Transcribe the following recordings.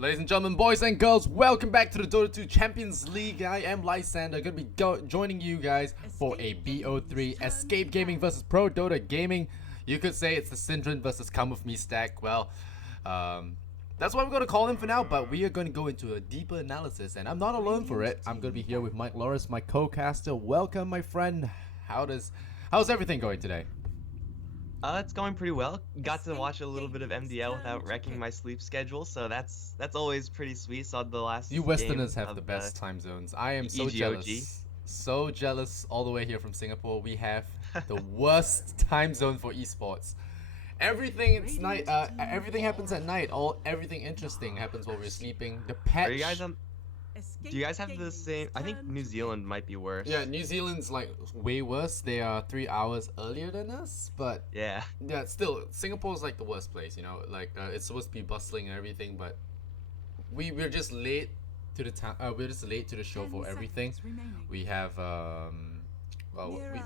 Ladies and gentlemen, boys and girls, welcome back to the Dota2 Champions League. I am Lysander, going to be joining you guys for a BO3 Escape Gaming versus Pro Dota Gaming. You could say it's the Syndrome versus Come With Me stack. Well, that's what we're going to call him for now, but we are going to go into a deeper analysis, and I'm not alone for it. I'm going to be here with Mike Loris, my co-caster. Welcome, my friend. How's everything going today? It's going pretty well. Got to watch a little bit of MDL without wrecking my sleep schedule, so that's always pretty sweet. Saw the last. You Westerners have the best time zones. I am so jealous. So jealous all the way here from Singapore. We have the worst time zone for esports. Everything it's night. Everything happens at night. Everything interesting happens while we're sleeping. The patch. Are you guys Do you guys have the same? I think New Zealand might be worse. Yeah, New Zealand's like way worse. They are 3 hours earlier than us, but yeah, still Singapore's like the worst place. You know, like it's supposed to be bustling and everything, but we're just late to the time. We're just late to the show for everything. We have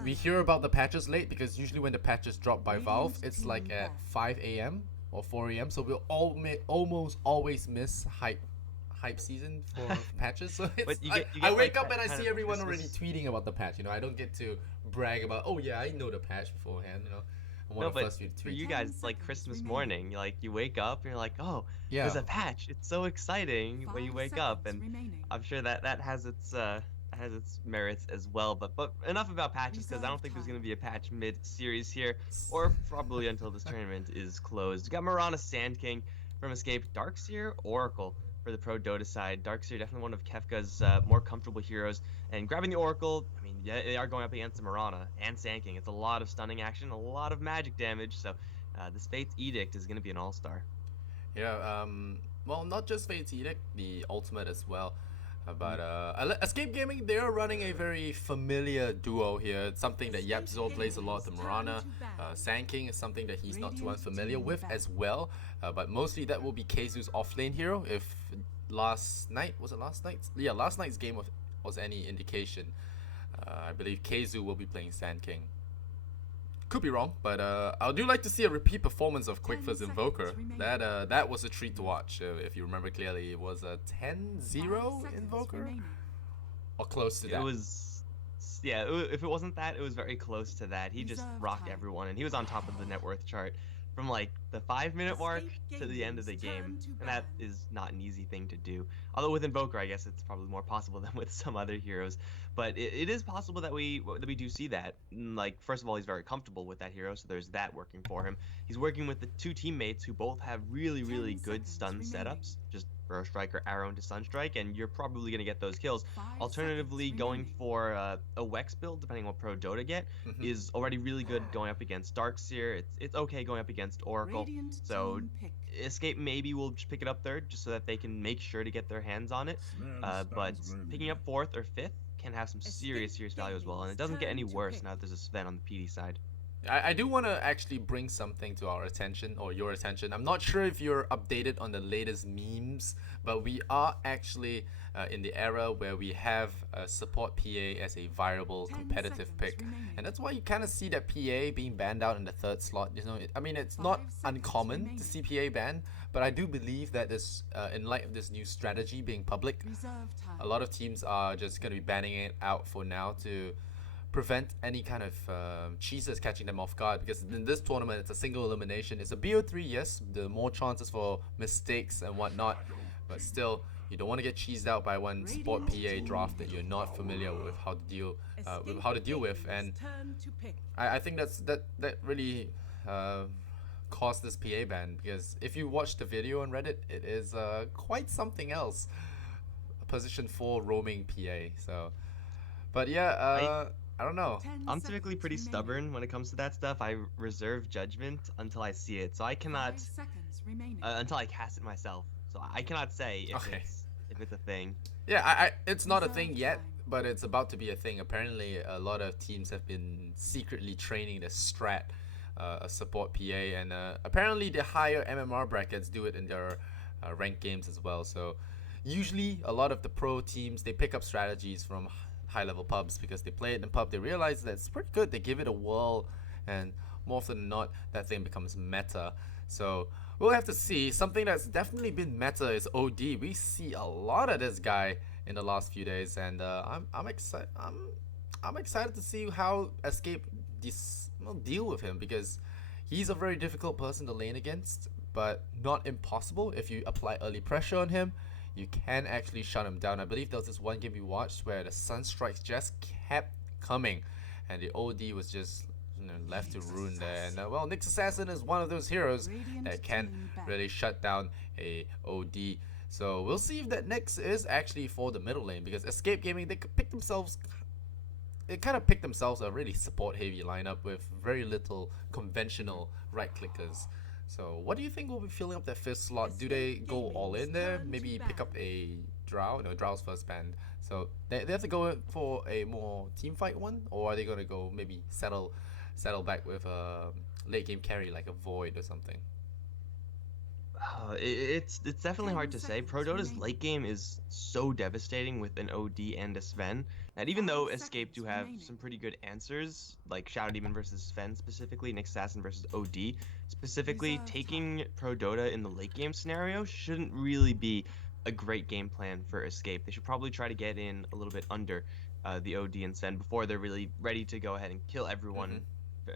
we hear about the patches late because usually when the patches drop by Valve, it's like at 5 a.m. or 4 a.m. So we'll almost always miss hype season for patches. So it's, I wake up and I see everyone already tweeting about the patch. You know, I don't get to brag about, oh yeah, I know the patch beforehand. You know, I'm one of the first few to tweet. For you guys, it's like Christmas morning. Like you wake up and you're like, oh, yeah, there's a patch. It's so exciting when you wake up, and I'm sure that has its merits as well. But enough about patches, because I don't think there's going to be a patch mid-series here, or probably until this tournament is closed. We got Mirana Sand King from Escape, Darkseer, Oracle for the Pro Dota side. Darkseer definitely one of Kefka's more comfortable heroes, and grabbing the Oracle, I mean, yeah, they are going up against the Mirana and Sand King. It's a lot of stunning action, a lot of magic damage, so this Fate's Edict is going to be an all-star. Yeah, well, not just Fate's Edict, the ultimate as well. But Escape Gaming, they are running a very familiar duo here. It's something that Yapzor plays a lot, the Mirana. Sand King is something that he's not too unfamiliar with as well. But mostly that will be Keizu's offlane hero. If last night's game was any indication, I believe Keizu will be playing Sand King. Could be wrong, but I do like to see a repeat performance of Quickfuzz Invoker. That was a treat to watch. If you remember clearly, it was a 10-0 Invoker, or close to that. It was, yeah. If it wasn't that, it was very close to that. He just rocked everyone, and he was on top of the net worth chart from like the 5-minute mark to the end of the game, and that is not an easy thing to do. Although with Invoker, I guess it's probably more possible than with some other heroes. But it is possible that we do see that. Like, first of all, he's very comfortable with that hero, so there's that working for him. He's working with the two teammates who both have really, really good stun setups. Just Burrow Strike or Arrow into Sunstrike, and you're probably going to get those kills. Alternatively, going for a Wex build, depending on what Pro Dota get, is already really good going up against Darkseer. It's okay going up against Oracle. So Escape maybe will just pick it up third, just so that they can make sure to get their hands on it. But picking up 4th or 5th can have some serious value as well, and it doesn't get any worse now that there's a Sven on the PD side. I do want to actually bring something to our attention, or your attention. I'm not sure if you're updated on the latest memes, but we are actually in the era where we have support PA as a viable competitive pick, and that's why you kind of see that PA being banned out in the 3rd slot. You know, I mean, it's not uncommon to see PA banned, but I do believe that this, in light of this new strategy being public, a lot of teams are just going to be banning it out for now to prevent any kind of cheeses catching them off guard, because in this tournament it's a single elimination. It's a BO3, yes, the more chances for mistakes and whatnot, but still you don't want to get cheesed out by one support PA draft that you're not familiar with how to deal with, and I think that really caused this PA ban, because if you watch the video on Reddit, it is quite something else. Position 4 roaming PA. So, but yeah, I don't know. I'm typically pretty stubborn when it comes to that stuff. I reserve judgment until I see it, so I cannot until I cast it myself. So I cannot say if it's a thing. Yeah, it's not a thing yet, but it's about to be a thing. Apparently, a lot of teams have been secretly training the strat, a support PA, and apparently the higher MMR brackets do it in their ranked games as well. So usually, a lot of the pro teams, they pick up strategies from high-level pubs because they play it in pub. They realize that it's pretty good. They give it a whirl, and more often than not, that thing becomes meta. So we'll have to see. Something that's definitely been meta is OD. We see a lot of this guy in the last few days, and I'm excited. I'm excited to see how Escape deal with him, because he's a very difficult person to lane against, but not impossible. If you apply early pressure on him, you can actually shut him down. I believe there was this one game we watched where the Sun Strikes just kept coming, and the OD was just left to ruin there. And well, Nyx Assassin is one of those heroes that can really shut down a OD. So we'll see if that Nyx is actually for the middle lane, because Escape Gaming, they could pick themselves. They kind of picked themselves a really support heavy lineup with very little conventional right clickers. So what do you think will be filling up that fifth slot? Do they go all in there? Maybe pick up a Drow? No, Drow's first band. So they have to go for a more team fight one, or are they gonna go maybe settle back with a late game carry like a Void or something? It's definitely hard to say. Prodota's late game is so devastating with an OD and a Sven that even though Escape do have some pretty good answers, like Shadow Demon versus Sven specifically, Nyx Assassin versus OD specifically, taking Prodota in the late game scenario shouldn't really be a great game plan for Escape. They should probably try to get in a little bit under the OD and Sven before they're really ready to go ahead and kill everyone,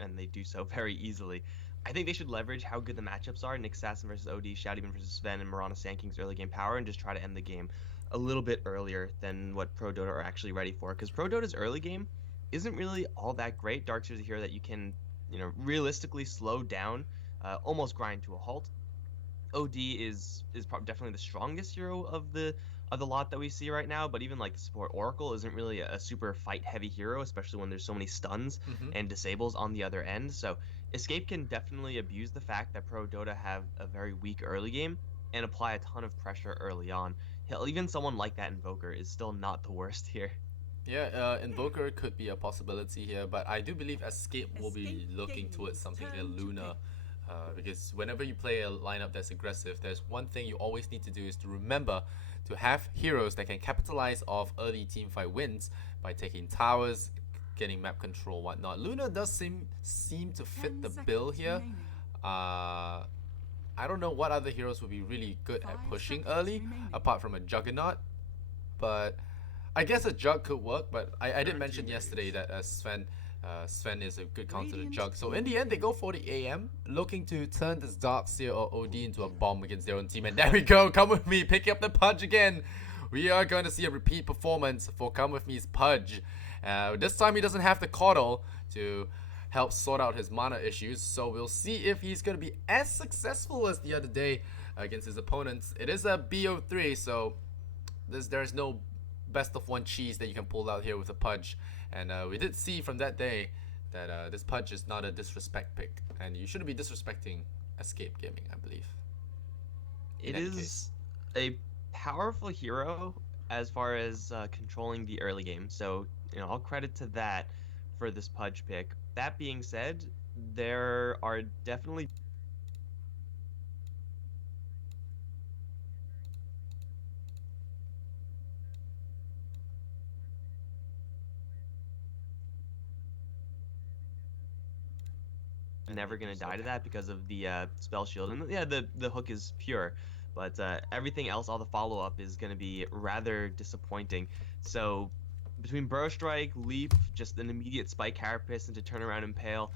and they do so very easily. I think they should leverage how good the matchups are, Nyx Assassin versus OD, Shadow Demon versus Sven, and Mirana Sandking's early game power, and just try to end the game a little bit earlier than what Prodota are actually ready for. Because Prodota's early game isn't really all that great. Darkseer's a hero that you can, realistically slow down, almost grind to a halt. OD is definitely the strongest hero of the lot that we see right now, but even like the support Oracle isn't really a super fight heavy hero, especially when there's so many stuns and disables on the other end. So Escape can definitely abuse the fact that Prodota have a very weak early game and apply a ton of pressure early on. Hell, even someone like that Invoker is still not the worst here. Yeah, Invoker could be a possibility here, but I do believe Escape will be looking towards something like Luna. Because whenever you play a lineup that's aggressive, there's one thing you always need to do is to remember to have heroes that can capitalize off early teamfight wins by taking towers, getting map control, whatnot. Luna does seem to fit the bill here. I don't know what other heroes would be really good at pushing early, apart from a Juggernaut, but I guess a Jug could work. But I did mention yesterday that Sven is a good counter to Jug. So in the end, they go for the AM, looking to turn this Darkseer or OD into a bomb against their own team. And there we go. Come with me. Pick up the Pudge again. We are going to see a repeat performance for Come With Me's Pudge. This time he doesn't have the Coddle to help sort out his mana issues. So we'll see if he's going to be as successful as the other day against his opponents. It is a BO3, so there's no best of one cheese that you can pull out here with a Pudge. And we did see from that day that this Pudge is not a disrespect pick, and you shouldn't be disrespecting Escape Gaming, I believe. It is a powerful hero as far as controlling the early game, so I'll credit to that for this Pudge pick. That being said, there are definitely never gonna die to that because of the spell shield, and yeah, the hook is pure, but everything else, all the follow-up is gonna be rather disappointing. So between Burrow Strike, Leap, just an immediate Spike Carapace into Turnaround Impale,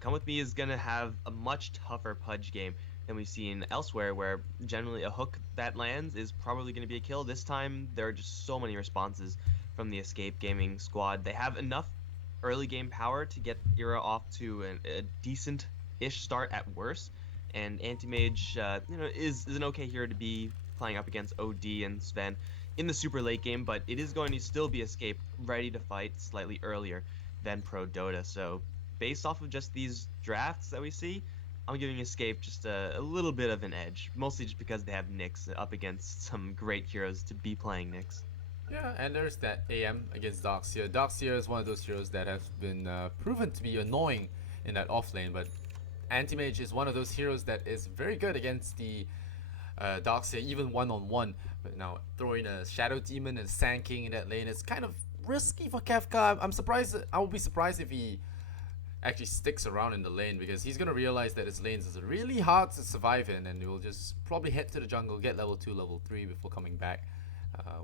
Come With Me is gonna have a much tougher Pudge game than we've seen elsewhere, where generally a hook that lands is probably gonna be a kill. This time there are just so many responses from the Escape Gaming squad. They have enough early game power to get Era off to a decent-ish start at worst, and Anti-Mage, is an okay hero to be playing up against OD and Sven in the super late game, but it is going to still be Escape ready to fight slightly earlier than Prodota. So based off of just these drafts that we see, I'm giving Escape just a little bit of an edge, mostly just because they have Nyx up against some great heroes to be playing Nyx. Yeah, and there's that AM against Darkseer. Darkseer is one of those heroes that has been proven to be annoying in that off lane, but Anti-Mage is one of those heroes that is very good against the Darkseer, even one-on-one. But now throwing a Shadow Demon and Sand King in that lane is kind of risky for Kefka. I'm surprised. I would be surprised if he actually sticks around in the lane, because he's gonna realize that his lanes is really hard to survive in, and he will just probably head to the jungle, get level 2, level 3 before coming back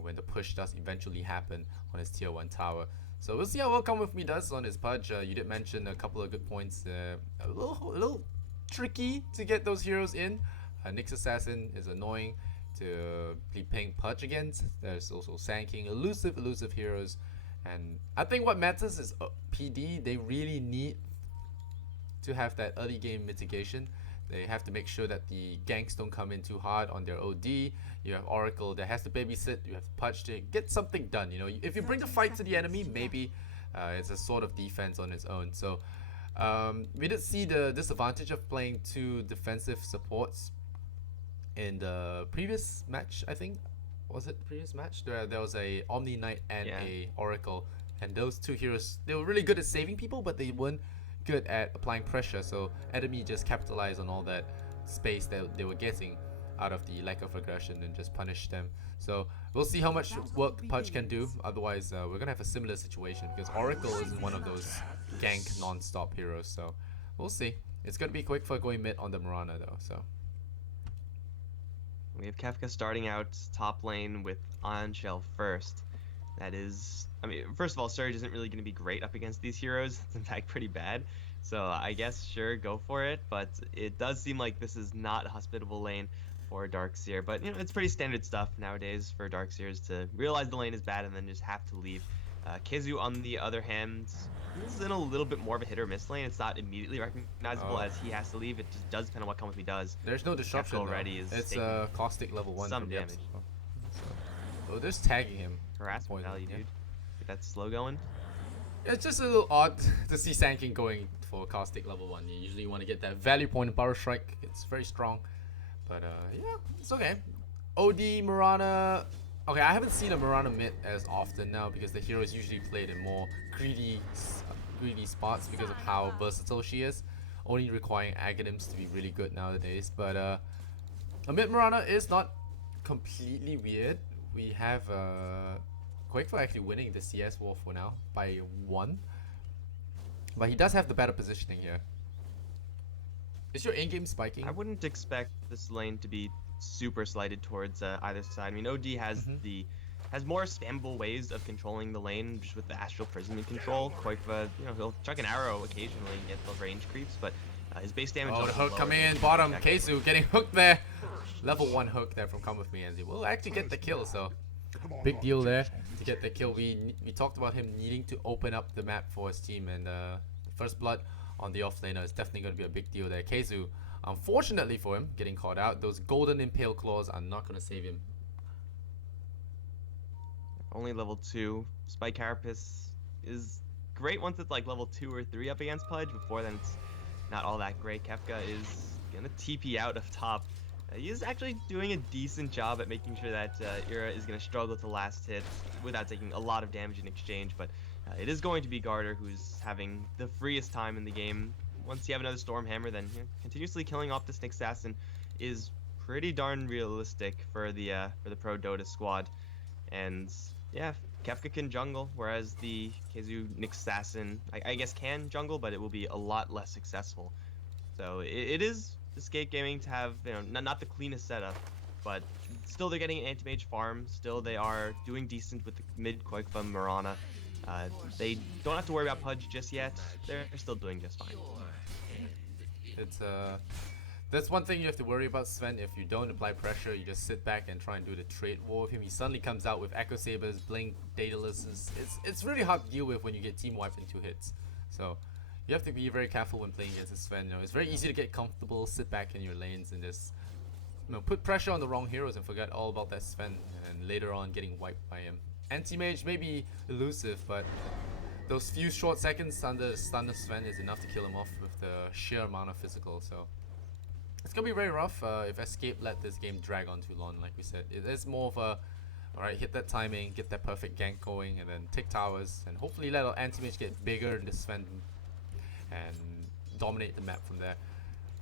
when the push does eventually happen on his tier 1 tower. So we'll see how well Come With Me does on his Pudge. You did mention a couple of good points. A little tricky to get those heroes in. Nyx Assassin is annoying to be playing Pudge against. There's also Sand King, elusive heroes. And I think what matters is PD. They really need to have that early game mitigation. They have to make sure that the ganks don't come in too hard on their OD. You have Oracle that has to babysit. You have Pudge to get something done. You know, if you bring the fight to the enemy, maybe it's a sort of defense on its own. So we did see the disadvantage of playing 2 defensive supports in the previous match. I think, was it the previous match? There was a Omni Knight and a Oracle, and those 2 heroes, they were really good at saving people, but they weren't good at applying pressure. So enemy just capitalized on all that space that they were getting out of the lack of aggression and just punish them. So we'll see how much work Pudge can do. Otherwise we're gonna have a similar situation, because Oracle isn't one of those gank non-stop heroes. So we'll see. It's gonna be quick for going mid on the Mirana though. So we have Kefka starting out top lane with Ion Shell first. That is, I mean, first of all, Surge isn't really going to be great up against these heroes. It's in fact pretty bad. So I guess, sure, go for it. But it does seem like this is not a hospitable lane for Darkseer. But, you know, it's pretty standard stuff nowadays for Darkseers to realize the lane is bad and then just have to leave. Kizu, on the other hand, is in a little bit more of a hit or miss lane. It's not immediately recognizable as he has to leave. It just does depend on what Come With Me does. There's no disruption already. It's caustic level 1. Some damage. Oh, they're tagging him. Harassment value, dude. Get that slow going. It's just a little odd to see Sand King going for caustic level 1. You usually want to get that value point in Power Strike. It's very strong. But yeah, it's okay. OD, Mirana. Okay, I haven't seen a Mirana mid as often now, because the hero is usually played in more greedy spots because of how versatile she is. Only requiring Aghanims to be really good nowadays. But a mid Mirana is not completely weird. We have Quakefor actually winning the CS war for now by 1. But he does have the better positioning here. Is your in-game spiking? I wouldn't expect this lane to be super slighted towards either side. I mean, OD has has more spammable ways of controlling the lane, just with the Astral Prism in control. Quakefor, you know, he'll chuck an arrow occasionally and get the range creeps, but his base damage. Oh, the hook coming in bottom. Keizu getting hooked there. Level 1 hook there from Come With Me, and he will actually get the kill. So big deal there to get the kill. We talked about him needing to open up the map for his team, and the first blood on the offlaner is definitely going to be a big deal there. Keizu, unfortunately for him, getting caught out. Those golden impale claws are not going to save him. Only level 2. Spike Carapace is great once it's like level 2 or 3 up against Pudge. Before then, it's not all that great. Kefka is gonna TP out of top. He is actually doing a decent job at making sure that Ira is going to struggle to last hit without taking a lot of damage in exchange, but it is going to be Garter who's having the freest time in the game. Once you have another Stormhammer, then continuously killing off this Nyx Assassin is pretty darn realistic for the Prodota squad. And yeah, Kefka can jungle, whereas the Keizu Nyx Assassin, I guess, can jungle, but it will be a lot less successful. So it is Escape Gaming to have, you know, not the cleanest setup, but still they're getting an anti-mage farm. Still they are doing decent with the mid Quakefor Mirana. They don't have to worry about Pudge just yet. They're still doing just fine. It's that's one thing you have to worry about, Sven. If you don't apply pressure, you just sit back and try and do the trade war with him. He suddenly comes out with Echo Sabers, Blink, Daedalus. It's really hard to deal with when you get team wiped in 2 hits. So you have to be very careful when playing against Sven. You know, it's very easy to get comfortable, sit back in your lanes, and just, you know, put pressure on the wrong heroes and forget all about that Sven, and later on getting wiped by him. Anti-mage may be elusive, but those few short seconds under the stun of Sven is enough to kill him off with the sheer amount of physical. So it's gonna be very rough if Escape let this game drag on too long. Like we said, it is more of a, alright, hit that timing, get that perfect gank going, and then take towers, and hopefully let our anti-mage get bigger in this Sven and dominate the map from there.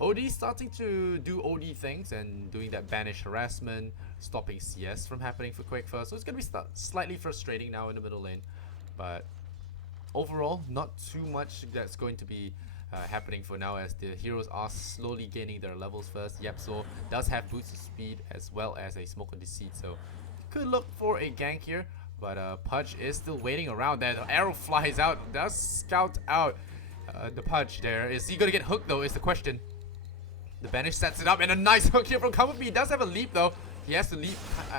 OD starting to do OD things and doing that banish harassment, stopping CS from happening for Quakefor. So it's gonna be slightly frustrating now in the middle lane, but overall, not too much that's going to be happening for now, as the heroes are slowly gaining their levels first. Yepso does have boots of speed as well as a smoke of deceit, so could look for a gank here. But Pudge is still waiting around there. The arrow flies out, does scout out the Pudge there. Is he gonna get hooked though, is the question. The Banish sets it up, and a nice hook here from Come With Me. He does have a leap though. He has to leap,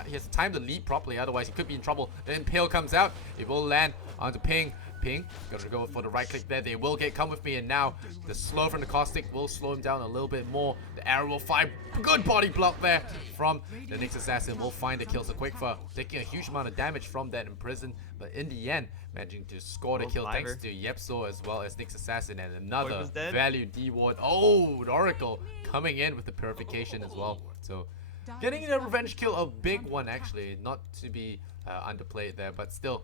he has time to leap properly, otherwise he could be in trouble. Then Pale comes out, it will land onto Ping. Ping, gotta go for the right click there. They will get Come With Me, and now the slow from the caustic will slow him down a little bit more. The arrow will find good body block there from the Nyx Assassin. Will find the kill. So Quickfire taking a huge amount of damage from that Imprison, but in the end managing to score the kill thanks to Yepso as well as Nyx Assassin, and another value D ward. Oh, the Oracle coming in with the purification as well. So getting a revenge kill, a big one actually, not to be underplayed there, but still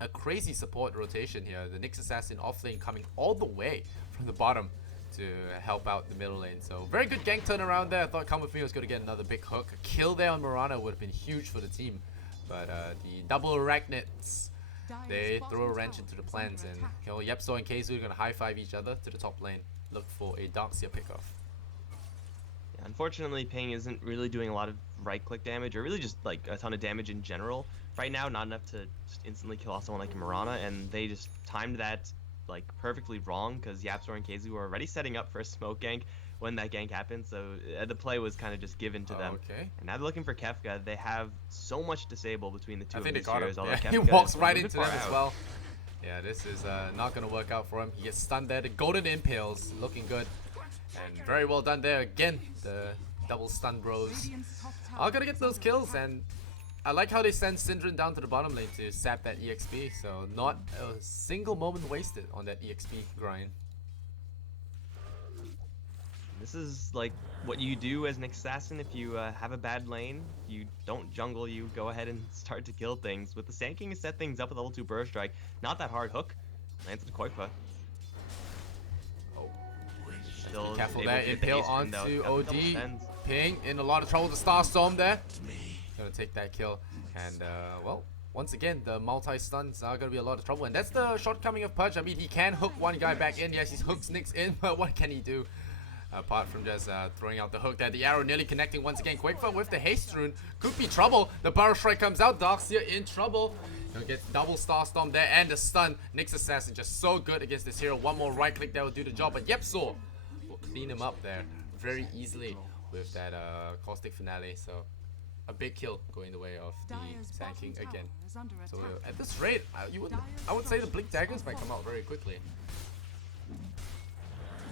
a crazy support rotation here. The Nyx Assassin off lane coming all the way from the bottom to help out the middle lane. So very good gank turnaround there. I thought Come With Me was going to get another big hook. A kill there on Mirana would have been huge for the team. But the double Arachnids, they throw a wrench into the plans, and Yepso and Keizu are going to high-five each other to the top lane. Look for a Darkseer pickoff. Yeah, unfortunately, Ping isn't really doing a lot of right-click damage, or really just like a ton of damage in general. Right now, not enough to just instantly kill off someone like Mirana, and they just timed that like perfectly wrong, because Yapzor and Keizu were already setting up for a smoke gank when that gank happened, so the play was kind of just given to them. Okay. And now they're looking for Kefka. They have so much disable between the two of these heroes. Yeah, he walks right into them as well. Yeah, this is not going to work out for him. He gets stunned there. The Golden Impales looking good. And very well done there. Again, the double stun bros are going to get those kills, and I like how they send Syndran down to the bottom lane to sap that EXP, so not a single moment wasted on that EXP grind. This is like what you do as an assassin if you have a bad lane. You don't jungle, you go ahead and start to kill things. With the Sand King, set things up with level 2 Burst Strike. Not that hard hook. Lands into Koifa. Still careful there, Impale onto OD. Ping in a lot of trouble. The Star Storm there. Gonna take that kill, and well, once again the multi-stuns are gonna be a lot of trouble, and that's the shortcoming of Pudge. I mean, he can hook one guy back in. Yes, he hooks Nyx in, but what can he do apart from just throwing out the hook there? The arrow nearly connecting once again. Quickfire with the haste rune could be trouble. The Burrow Strike comes out. Darkseer in trouble. He'll get double Star Storm there and the stun. Nyx Assassin just so good against this hero. One more right click that will do the job, but Yepso will clean him up there very easily with that caustic finale. So a big kill going the way of the Sand King again. So at this rate, I would say the Blink Daggers might come out very quickly.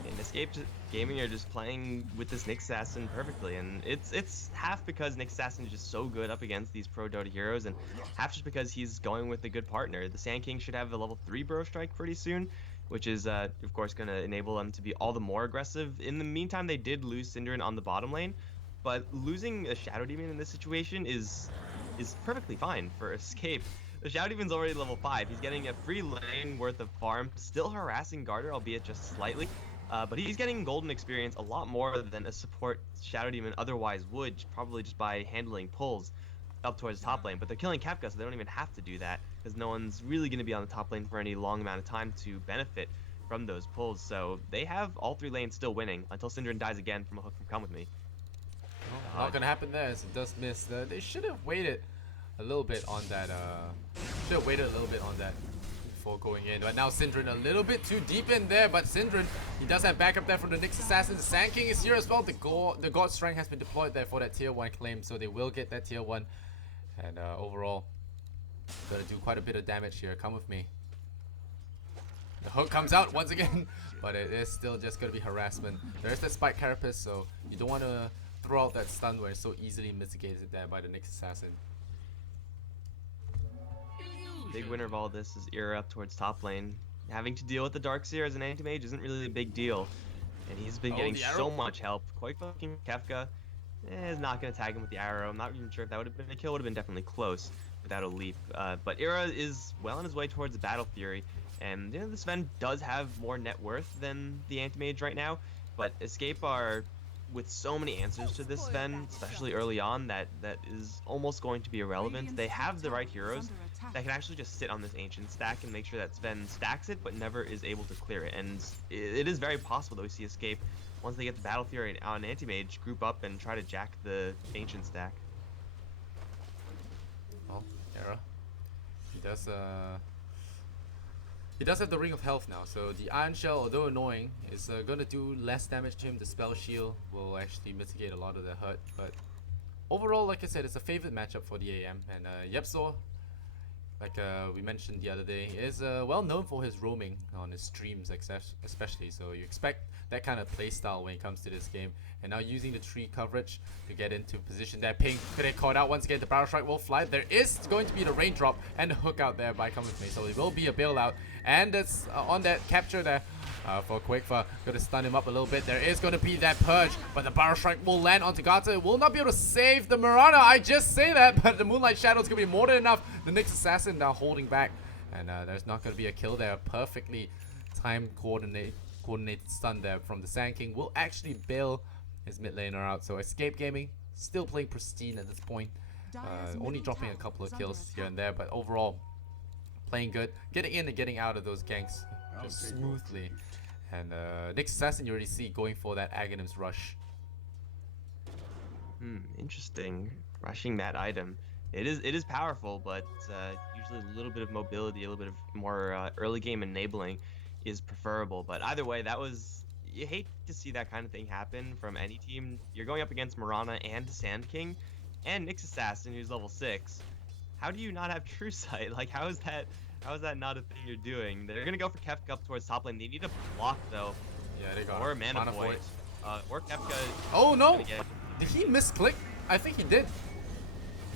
And Escape Gaming are just playing with this Nyx Assassin perfectly, and it's half because Nyx Assassin is just so good up against these pro Dota heroes, and half just because he's going with a good partner. The Sand King should have a level 3 Burrow Strike pretty soon, which is of course going to enable them to be all the more aggressive. In the meantime, they did lose Syndran on the bottom lane, but losing a Shadow Demon in this situation is perfectly fine for Escape. The Shadow Demon's already level 5. He's getting a free lane worth of farm, still harassing Garter, albeit just slightly. But he's getting golden experience a lot more than a support Shadow Demon otherwise would, probably just by handling pulls up towards the top lane. But they're killing Kefka, so they don't even have to do that, because no one's really going to be on the top lane for any long amount of time to benefit from those pulls. So they have all 3 lanes still winning until Syndran dies again from a hook from Come With Me. Not gonna happen there, as it does miss. They should have waited a little bit on that. Before going in. But now Syndran a little bit too deep in there. But Syndran, he does have backup there from the Nyx Assassin. The Sand King is here as well. The God Strength has been deployed there for that tier 1 claim, so they will get that tier 1. And overall, gonna do quite a bit of damage here. Come with me. The hook comes out once again, but it is still just gonna be harassment. There's that Spike Carapace, so you don't want to throw out that stun where it's so easily mitigated there by the Nyx Assassin. Big winner of all this is Ira up towards top lane. Having to deal with the Darkseer as an anti-mage isn't really a big deal, and he's been getting so much help. Quite fucking Kefka is not going to tag him with the arrow. I'm not even sure if that would have been a kill. Would have been definitely close without a leap. But Ira is well on his way towards Battle Fury, and you know, the Sven does have more net worth than the anti-mage right now. But Escape are with so many answers to this Sven, especially early on, that is almost going to be irrelevant. They have the right heroes that can actually just sit on this ancient stack and make sure that Sven stacks it, but never is able to clear it. And it is very possible that we see Escape, once they get the Battle Fury on Anti-Mage, group up and try to jack the ancient stack. Well, Era. He does have the Ring of Health now, so the Iron Shell, although annoying, is going to do less damage to him. The Spell Shield will actually mitigate a lot of the hurt, but overall, like I said, it's a favorite matchup for the AM. And Yepzor, like we mentioned the other day, is well known for his roaming on his streams, especially. So you expect that kind of playstyle when it comes to this game. And now using the tree coverage to get into position there. Ping could get caught out once again. The Barrel Strike will fly. There is going to be the raindrop and the hook out there by Come With Me. So it will be a bailout. And it's on that capture there for Quakefa. Going to stun him up a little bit. There is going to be that purge, but the Barrel Strike will land onto Gata. It will not be able to save the Mirana. I just say that, but the Moonlight Shadow is going to be more than enough. The Nyx Assassin now holding back. And there's not going to be a kill there. Perfectly timed coordinated stun there from the Sand King. Will actually bail his mid laner out. So Escape Gaming still playing pristine at this point. Only dropping a couple of kills here and there, but overall playing good, getting in and getting out of those ganks just smoothly. And Nyx Assassin, you already see going for that Aghanim's Rush. Interesting. Rushing that item. It is powerful, but usually a little bit of mobility, a little bit of more early game enabling is preferable. But either way, you hate to see that kind of thing happen from any team. You're going up against Mirana and Sand King and Nyx Assassin, who's level 6. How do you not have True Sight? Like, how is that not a thing you're doing? They're gonna go for Kefka up towards top lane. They need a block though. Yeah, they got or a mana void. Or Kefka. Oh no! Did he misclick? I think he did.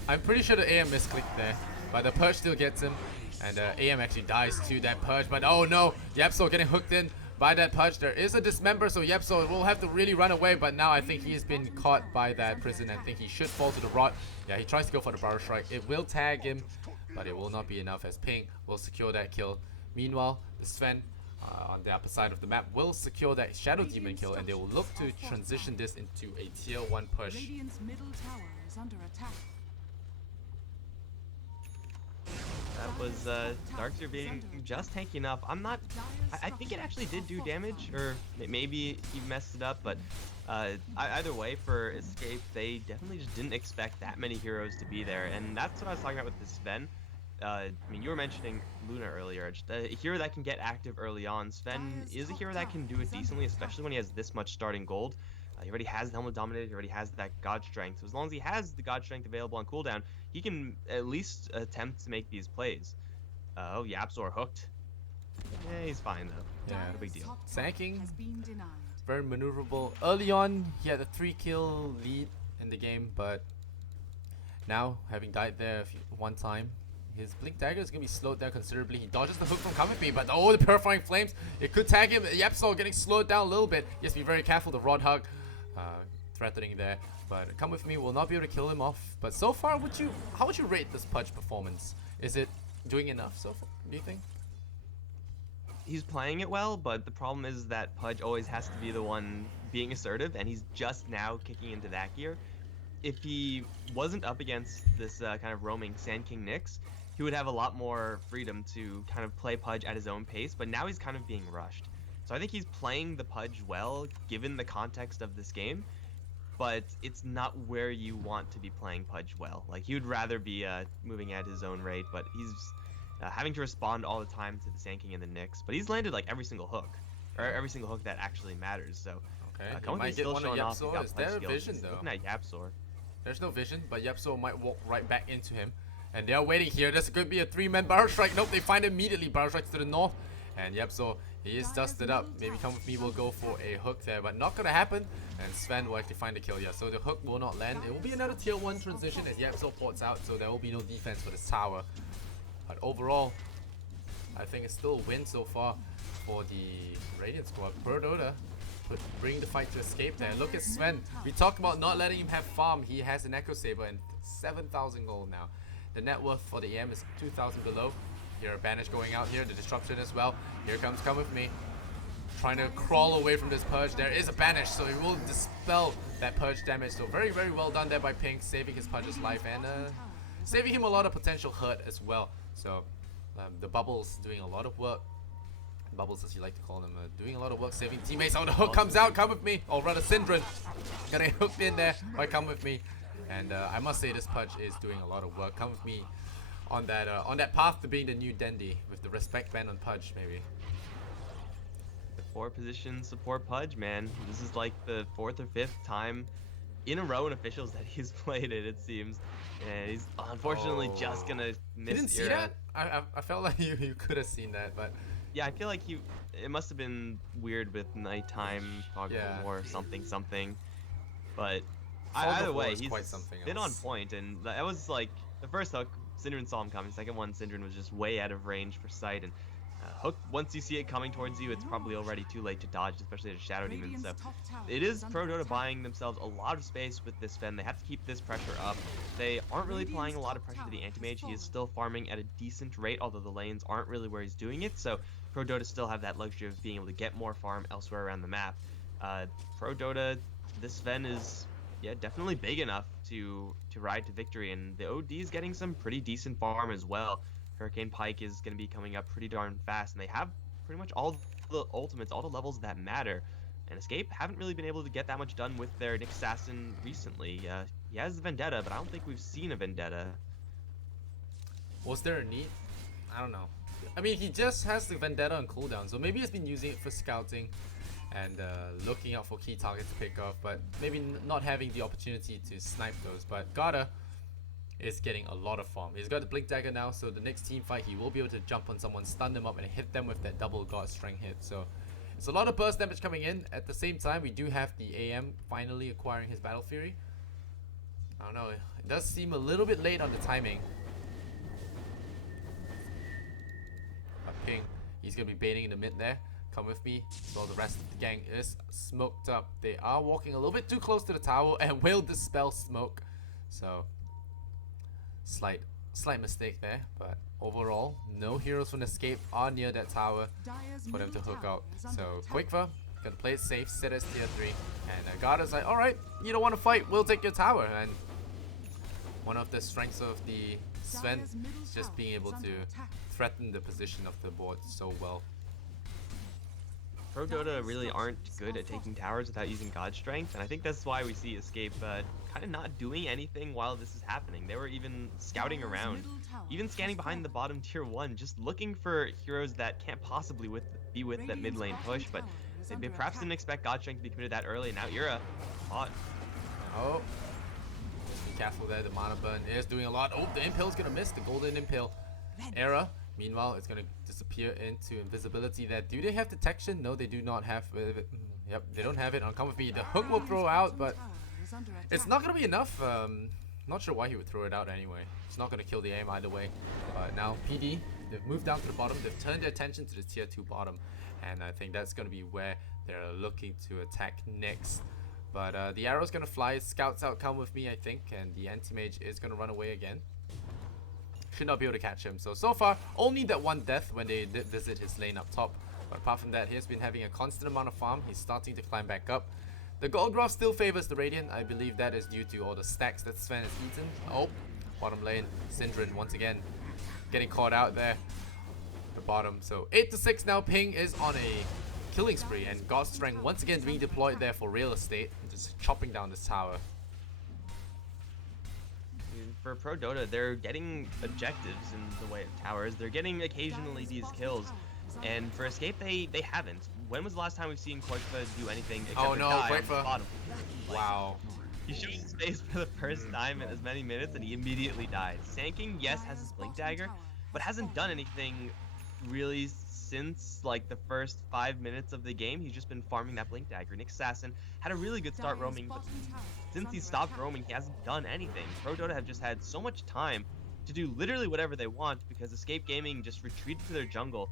I'm pretty sure the AM misclicked there, but the Purge still gets him, and AM actually dies to that Purge. But oh no, Yepzor getting hooked in by that Purge. There is a Dismember, so Yepzor will have to really run away, but now I think he's been caught by that prison. I think he should fall to the rod. Yeah, he tries to go for the Barrel Strike. It will tag him, but it will not be enough as Ping will secure that kill. Meanwhile, the Sven on the upper side of the map will secure that Shadow Demon kill, and they will look to transition this into a tier 1 push. Radiant's middle tower is under attack. That was Darkseer being just tanky enough. I think it actually did do damage, or maybe he messed it up, but either way, for Escape, they definitely just didn't expect that many heroes to be there, and that's what I was talking about with this Sven. I mean, you were mentioning Luna earlier. Just a hero that can get active early on. Sven is a hero that can do it decently, especially when he has this much starting gold. He already has the Helmet Dominator, he already has that God Strength. So as long as he has the God Strength available on cooldown, he can at least attempt to make these plays. Oh, Yepzor hooked. Yeah, he's fine though. Yeah, no big deal. Sand King, very maneuverable. Early on, he had a 3-kill lead in the game, but now, having died there one time, his Blink Dagger is going to be slowed down considerably. He dodges the hook from Come With Me, but oh, the Purifying Flames, it could tag him. Yepzor getting slowed down a little bit. He has to be very careful. The Rod Hug threatening there, but Come With Me will not be able to kill him off. But so far, how would you rate this Pudge performance? Is it doing enough so far, do you think? He's playing it well, but the problem is that Pudge always has to be the one being assertive, and he's just now kicking into that gear. If he wasn't up against this kind of roaming Sand King Nyx, he would have a lot more freedom to kind of play Pudge at his own pace, but now he's kind of being rushed. So I think he's playing the Pudge well, given the context of this game, but it's not where you want to be playing Pudge well. Like, he would rather be moving at his own rate, but he's having to respond all the time to the Sand King and the Nyx. But he's landed like every single hook, or every single hook that actually matters. So he might get one of Yepzor. Is there a vision though? Looking at Yepzor. There's no vision, but Yepzor might walk right back into him. And they're waiting here. This could be a 3-man Barrel Strike. Nope, they find immediately. Barrel Strike to the north. And Yepzor, he is dusted up. Maybe Come With Me will go for a hook there, but not gonna happen. And Sven will actually find the kill. Yeah, so the hook will not land. It will be another tier 1 transition as Yepzor ports out, so there will be no defense for this tower. But overall, I think it's still a win so far for the Radiant squad. Prodota bring the fight to Escape there. Look at Sven. We talked about not letting him have farm. He has an Echo Saber and 7,000 gold now. The net worth for the EM is 2,000 below. Here a banish going out here, the disruption as well. Here comes Come With Me. trying to crawl away from this purge. There is a banish, so he will dispel that purge damage. So very, very well done there by Pink, saving his purge's life and saving him a lot of potential hurt as well. So the bubbles doing a lot of work. Bubbles, as you like to call them, doing a lot of work saving teammates. Oh, the hook comes out. Come with me. Or rather, Syndran getting hooked in there by Come With Me. And I must say this purge is doing a lot of work. Come with me on that path to being the new Dendi with the respect ban on purge, maybe. The 4-position support pudge, man. This is like the 4th or 5th time in a row in officials that he's played it seems. And he's unfortunately just gonna miss. You didn't see that? I felt like you could have seen that, but yeah, I feel like it must have been weird with nighttime fog or something. But either way, he's been on point, and that was like the first hook. Syndran saw him coming. Second one, Syndran was just way out of range for sight, and hook, once you see it coming towards you, it's probably already too late to dodge, especially as a Shadow Demon. So it is Prodota buying themselves a lot of space with this Sven. They have to keep this pressure up. They aren't really applying a lot of pressure to the anti-mage. He is still farming at a decent rate, although the lanes aren't really where he's doing it. So Prodota still have that luxury of being able to get more farm elsewhere around the map. Prodota, this Sven is definitely big enough to ride to victory, and the OD is getting some pretty decent farm as well. Hurricane Pike is going to be coming up pretty darn fast, and they have pretty much all the ultimates, all the levels that matter. And Escape haven't really been able to get that much done with their Nick Assassin recently. He has the Vendetta, but I don't think we've seen a Vendetta. Was there a need? I don't know. I mean, he just has the Vendetta on cooldown, so maybe he's been using it for scouting and looking out for key targets to pick off, but maybe not having the opportunity to snipe those. But Gada is getting a lot of farm. He's got the Blink Dagger now, so the next team fight he will be able to jump on someone, stun them up, and hit them with that double God Strength hit. So it's a lot of burst damage coming in. At the same time, we do have the AM finally acquiring his Battle Fury. I don't know, it does seem a little bit late on the timing. Ping, he's going to be baiting in the mid there. Come with me. So the rest of the gang is smoked up. They are walking a little bit too close to the tower and will dispel smoke. So slight mistake there, but overall no heroes from Escape are near that tower for them to hook out. So Quickva gonna play it safe, sit as tier 3, and Garda's like, alright, you don't want to fight, we'll take your tower. And one of the strengths of the Sven is just being able to threaten the position of the board so well. Prodota really aren't good at taking towers without using God Strength, and I think that's why we see Escape kind of not doing anything while this is happening. They were even scouting around, even scanning behind the bottom tier 1, just looking for heroes that can't possibly be with that mid lane push, but they perhaps didn't expect God Strength to be committed that early, and now Ira caught. Oh, just be careful there, the mana burn is doing a lot. Oh, the Impale's gonna miss, the golden Impale. Era, meanwhile, it's gonna disappear into invisibility there. Do they have detection? No, they do not have yep, they don't have it on Come With Me. The hook will throw out, but it's not gonna be enough. Not sure why he would throw it out anyway. It's not gonna kill the aim either way. But now PD, they've moved down to the bottom. They've turned their attention to the tier 2 bottom, and I think that's gonna be where they're looking to attack next. But the arrow's gonna fly. Scouts out Come With Me, I think, and the anti-mage is gonna run away again. Should not be able to catch him. So far, only that one death when they did visit his lane up top. But apart from that, he's been having a constant amount of farm. He's starting to climb back up. The gold graph still favors the Radiant. I believe that is due to all the stacks that Sven has eaten. Oh, bottom lane, Syndran once again getting caught out there. The bottom. So 8-6 now. Ping is on a killing spree, and God Strength once again being deployed there for real estate, just chopping down this tower. For Prodota, they're getting objectives in the way of towers. They're getting occasionally these kills, and for Escape, they haven't. When was the last time we've seen Quickva do anything except for die on the bottom? Wow. He shows his face for the first time in as many minutes, and he immediately dies. Sanking, yes, has his Blink Dagger, but hasn't done anything really since like the first 5 minutes of the game. He's just been farming that Blink Dagger. Nick Assassin had a really good start roaming, but since he stopped roaming, he hasn't done anything. Prodota have just had so much time to do literally whatever they want because Escape Gaming just retreated to their jungle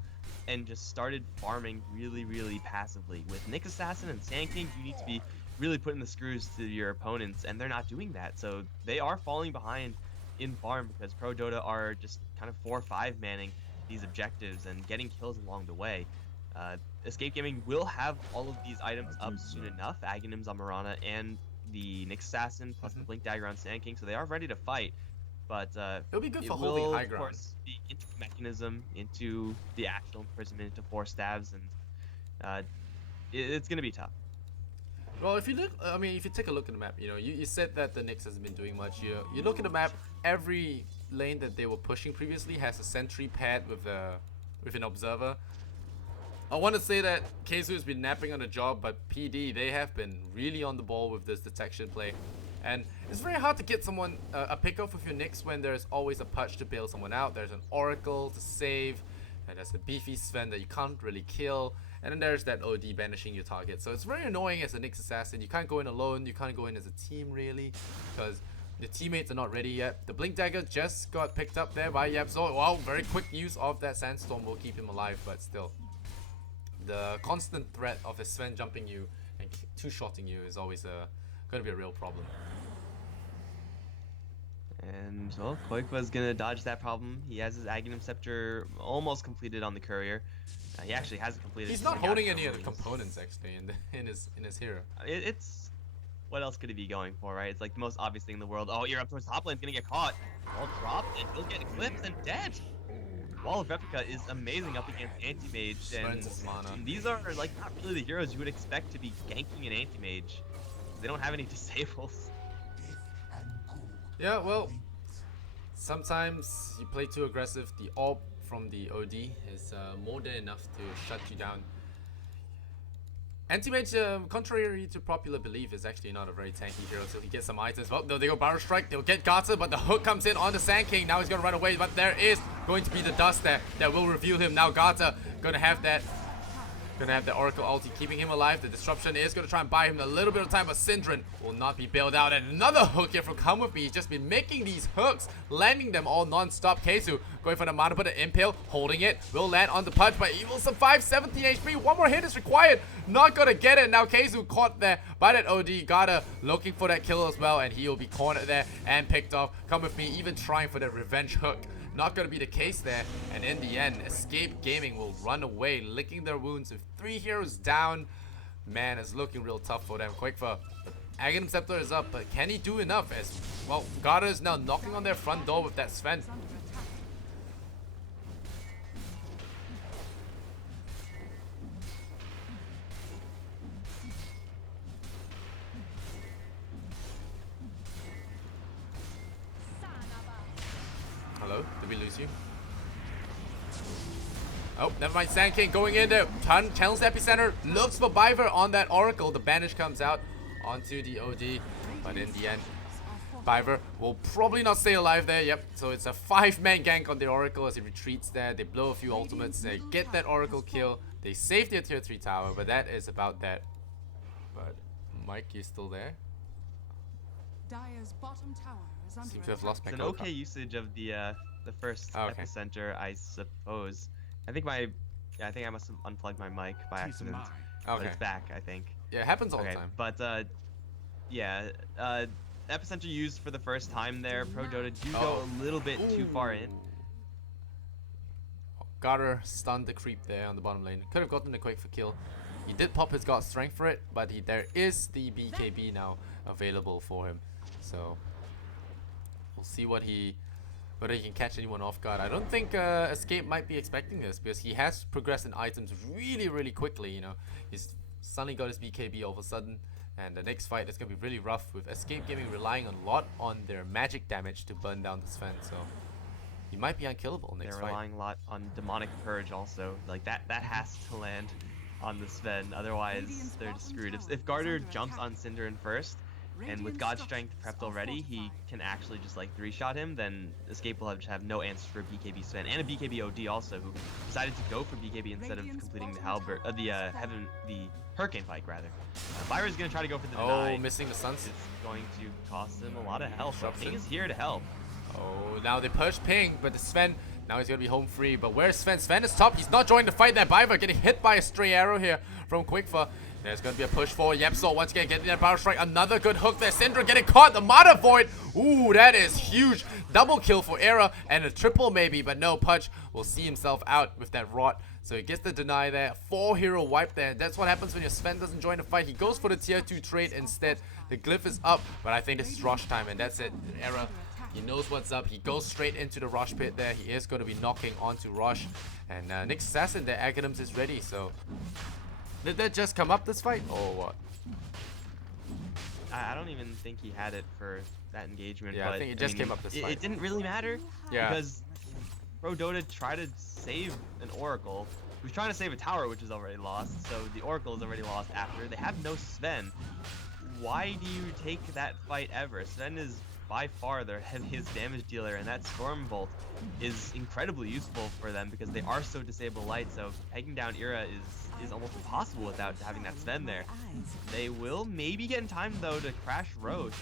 and just started farming really passively. With Nick Assassin and Sand King, you need to be really putting the screws to your opponents, and they're not doing that. So they are falling behind in farm because Prodota are just kind of 4-5 manning these objectives and getting kills along the way. Escape Gaming will have all of these items up soon enough. Aghanim's on Mirana and the Nyx Assassin plus the Blink Dagger on Sand King, so they are ready to fight. But it'll be good it for will, holding high of ground. course, be into mechanism, into the actual imprisonment, into 4 stabs, and it's gonna be tough. Well, if you look, I mean, if you take a look at the map, you know, you said that the Nyx hasn't been doing much. You look at the map, every lane that they were pushing previously has a sentry pad with an observer. I want to say that Keizu has been napping on the job, but PD, they have been really on the ball with this detection play. And it's very hard to get someone a pickoff with your Nyx when there's always a Pudge to bail someone out. There's an Oracle to save, and there's a beefy Sven that you can't really kill. And then there's that OD banishing your target. So it's very annoying as a Nyx assassin. You can't go in alone, you can't go in as a team really, because the teammates are not ready yet. The Blink Dagger just got picked up there by Yapzor. Wow, very quick use of that Sandstorm will keep him alive, but still. The constant threat of his Sven jumping you and two-shotting you is always going to be a real problem. And, well, Koikwa's gonna dodge that problem. He has his Aghanim Scepter almost completed on the Courier. He actually hasn't completed. He's not holding any of the components actually in his hero. It's what else could he be going for, right? It's like the most obvious thing in the world. Oh, you're up towards the top lane's gonna get caught. All dropped, and he'll get eclipsed and dead. Wall of Replica is amazing up against Anti-Mage, and these are like not really the heroes you would expect to be ganking an Anti-Mage. They don't have any disables. Yeah, well, sometimes you play too aggressive. The AWP from the OD is more than enough to shut you down. Anti-Mage, contrary to popular belief, is actually not a very tanky hero, so he gets some items. Well, they go Barrel Strike, they'll get Garter, but the hook comes in on the Sand King. Now he's gonna run away, but there is going to be the dust there that will reveal him. Now Garter gonna have that Oracle ulti keeping him alive. The disruption is going to try and buy him a little bit of time, but Syndran will not be bailed out. And another hook here from Come With Me. He's just been making these hooks, landing them all non-stop. Keizu going for the mana, but the Impale, holding it, will land on the Pudge, but he will survive. 17 HP, one more hit is required. Not going to get it. Now Keizu caught there by that OD. Gata looking for that kill as well, and he will be cornered there and picked off. Come With Me even trying for that revenge hook. Not going to be the case there, and in the end, Escape Gaming will run away, licking their wounds with 3 heroes down. Man, it's looking real tough for them. Quakefa, Aghanim Scepter is up, but can he do enough? As well, Garda is now knocking on their front door with that Sven. Hello? Did we lose you? Oh, never mind. Sand King going in there. Channels Epicenter. Looks for Biver on that Oracle. The banish comes out onto the OD. But in the end, Biver will probably not stay alive there. Yep. So it's a 5-man gank on the Oracle as he retreats there. They blow a few ultimates. They get that Oracle kill. They save their tier 3 tower. But that is about that. But Mike, you still there? Dire's bottom tower is under Seems to have attack. lost my It's an okay usage of the first okay. epicenter, I suppose. I think I must have unplugged my mic by accident. But Okay. it's back, I think. Yeah, it happens all the Okay, time. but yeah, epicenter used for the first time there. Prodota do go a little bit too far in. Garter stunned the creep there on the bottom lane. Could have gotten the Quake for kill. He did pop his God Strength for it, but there is the BKB now available for him. So we'll see whether he can catch anyone off guard. I don't think Escape might be expecting this because he has progressed in items really, really quickly. You know, he's suddenly got his BKB all of a sudden, and the next fight is gonna be really rough with Escape Gaming relying a lot on their magic damage to burn down the Sven. So he might be unkillable next They're fight. relying a lot on Demonic Purge also. Like that has to land on the Sven, otherwise they're just screwed. If Garter jumps on Syndran first, and with God Strength prepped already, he can actually just like 3-shot him, then Escape will have no answer for BKB Sven, and a BKB OD also, who decided to go for BKB instead of completing the Hurricane Pike rather. Byron's gonna try to go for the deny. Oh, missing the Suns. It's going to cost him a lot of health. So Disruption. Ping is here to help. Oh, now they push Ping, but the Sven, now he's going to be home free. But where's Sven? Sven is top. He's not joining the fight there. Biver getting hit by a stray arrow here from Quickfa. There's going to be a push for Yepsol once again, getting that Power Strike. Another good hook there. Syndra getting caught. The Mata Void. Ooh, that is huge. Double kill for Era and a triple maybe, but no, Pudge will see himself out with that Rot. So he gets the deny there, 4-hero wipe there. That's what happens when your Sven doesn't join the fight. He goes for the tier 2 trade instead. The glyph is up, but I think this is rush time, and that's it. Era, he knows what's up. He goes straight into the rush pit there. He is going to be knocking onto rush. And Nick's assassin, their Aghanims is ready, so... Did that just come up this fight, or what? I don't even think he had it for that engagement. Yeah, but, I think it just came up this fight. It didn't really matter. Yeah. Because Prodota tried to save an Oracle. He was trying to save a tower, which is already lost. So the Oracle is already lost after. They have no Sven. Why do you take that fight ever? Sven is by far their heaviest damage dealer, and that Stormbolt is incredibly useful for them because they are so disable light. So pegging down Era is almost impossible without having that Sven there. They will maybe get in time though to crash Roche.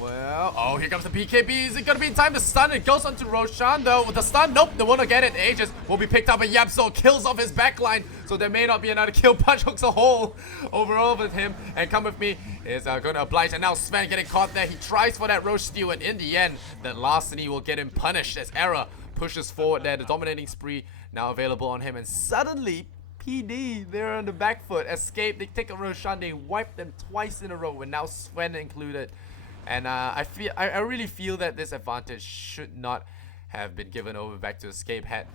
Well, oh, here comes the BKB. Is it gonna be in time to stun? It goes onto Roshan though. With the stun, nope, they won't get it. Aegis will be picked up, and Yapso kills off his backline. So there may not be another kill. Punch hooks a hole overall with him. And Come With Me is gonna oblige. And now Sven getting caught there. He tries for that Roche steal, and in the end, that Larceny will get him punished as Era pushes forward there. The dominating spree now available on him, and suddenly PD, they're on the back foot. Escape, they take a Roshan, they wipe them twice in a row, and now Sven included. And I really feel that this advantage should not have been given over back to Escape had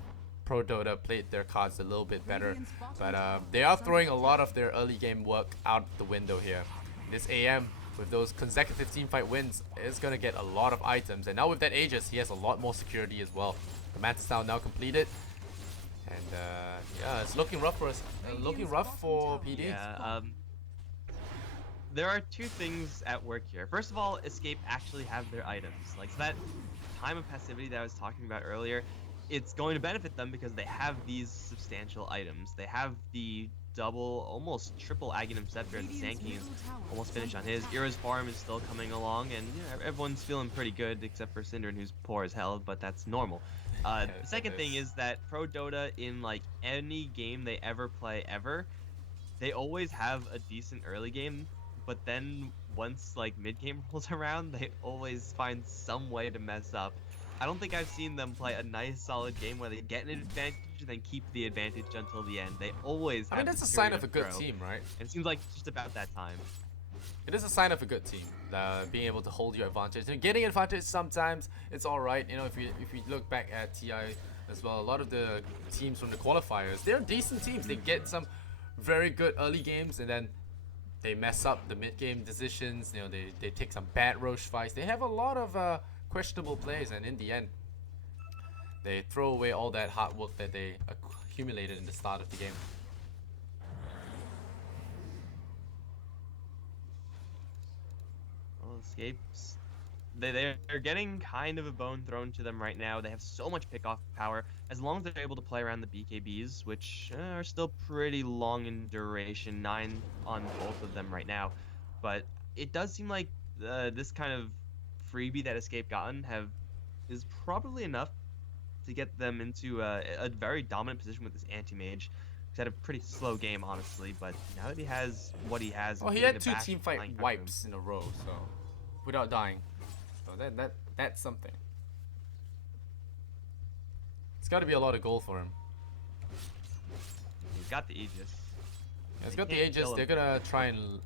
Prodota played their cards a little bit better. But they are throwing a lot of their early game work out the window here. This AM, with those consecutive teamfight wins, is going to get a lot of items. And now with that Aegis, he has a lot more security as well. The Mantis Town now completed. And yeah, it's looking rough for us. Looking rough for PD. Yeah, there are two things at work here. First of all, Escape actually have their items. Like, so that time of passivity that I was talking about earlier, it's going to benefit them because they have these substantial items. They have the double, almost triple Aghanim Scepter as the Sand King is almost finished on his. Era's farm is still coming along, and yeah, everyone's feeling pretty good except for Synderen, who's poor as hell, but that's normal. The second thing is that Prodota, in like any game they ever play ever, they always have a decent early game. But then once like mid-game rolls around, they always find some way to mess up. I don't think I've seen them play a nice solid game where they get an advantage and then keep the advantage until the end. They always have that's a sign of a good team, right? And it seems like just about that time. It is a sign of a good team, being able to hold your advantage. And getting advantage sometimes, it's alright. You know, if you look back at TI as well, a lot of the teams from the qualifiers, they're decent teams. They get some very good early games, and then they mess up the mid-game decisions. You know, they take some bad Roche fights. They have a lot of questionable plays, and in the end, they throw away all that hard work that they accumulated in the start of the game. Well, Escapes, they're getting kind of a bone thrown to them right now. They have so much pick-off power. As long as they're able to play around the BKBs, which are still pretty long in duration, 9 on both of them right now. But it does seem like this kind of freebie that Escape gotten is probably enough to get them into a very dominant position with this anti-mage. He's had a pretty slow game, honestly, but now that he has what he has... Well, he had 2 teamfight wipes in a row, so without dying. So that's something. It's got to be a lot of goal for him. He's got the Aegis. Yeah, he's got the Aegis. They're gonna try and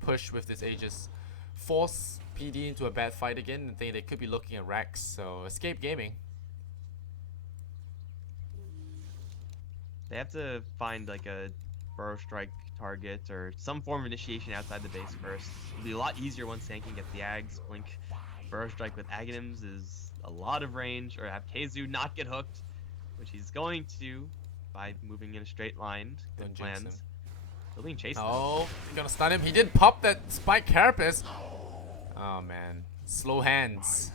push with this Aegis, force PD into a bad fight again, and think they could be looking at Rax. So Escape Gaming. They have to find like a Burrow Strike target or some form of initiation outside the base first. It'll be a lot easier once Sand can get the Ags. Blink Burrow Strike with Aghanims is a lot of range, or have Keizu not get hooked, which he's going to by moving in a straight line. Good plans. Still being chased. Oh, you're gonna stun him. He did pop that Spike Carapace. Oh man, slow hands.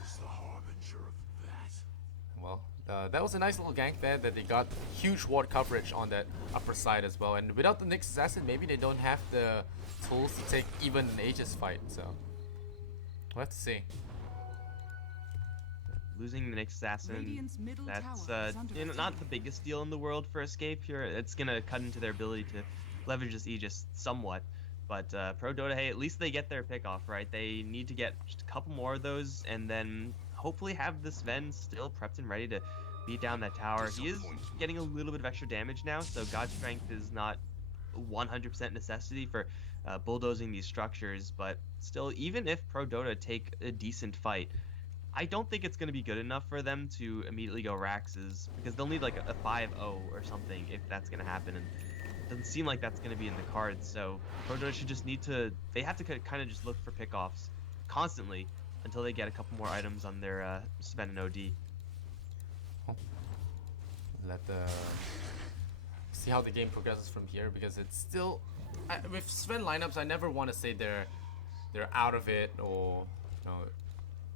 Well, that was a nice little gank there that they got huge ward coverage on that upper side as well. And without the Nyx Assassin, maybe they don't have the tools to take even an Aegis fight. So we'll have to see. Losing the Nyx Assassin, that's not the biggest deal in the world for Escape here. It's gonna cut into their ability to leverage this Aegis somewhat. But Prodota, hey, at least they get their pick off, right? They need to get just a couple more of those, and then hopefully have the Sven still prepped and ready to beat down that tower. He is getting a little bit of extra damage now, so God Strength is not 100% necessity for bulldozing these structures, but still, even if Prodota take a decent fight, I don't think it's going to be good enough for them to immediately go Raxes, because they'll need like a 5-0 or something if that's going to happen, and it doesn't seem like that's going to be in the cards. So Prodota should just need to, they have to kind of just look for pickoffs constantly until they get a couple more items on their Sven and OD. Let the see how the game progresses from here, because it's still with Sven lineups, I never want to say they're out of it, or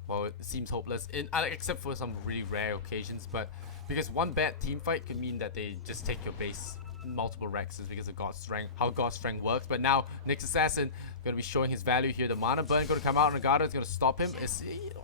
well, it seems hopeless except for some really rare occasions, but because one bad team fight could mean that they just take your base multiple Rexes because of God's Strength, how God's Strength works. But now Nyx Assassin going to be showing his value here. The Mana Burn going to come out, and Nagata is going to stop him.